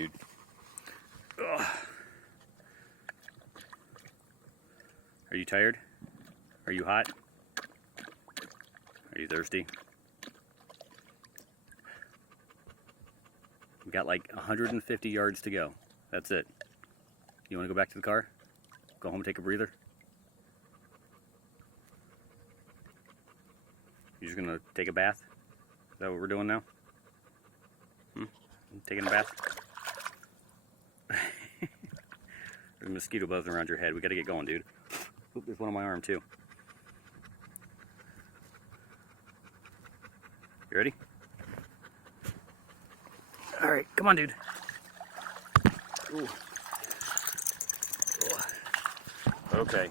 dude. Ugh. Are you tired? Are you hot? Are you thirsty? We got like 150 yards to go. That's it. You want to go back to the car? Go home and take a breather? You're just gonna take a bath? Is that what we're doing now? Taking a bath? There's a mosquito buzzing around your head. We gotta get going, dude. Oop, there's one on my arm too. You ready? Alright, come on, dude. Ooh. Okay.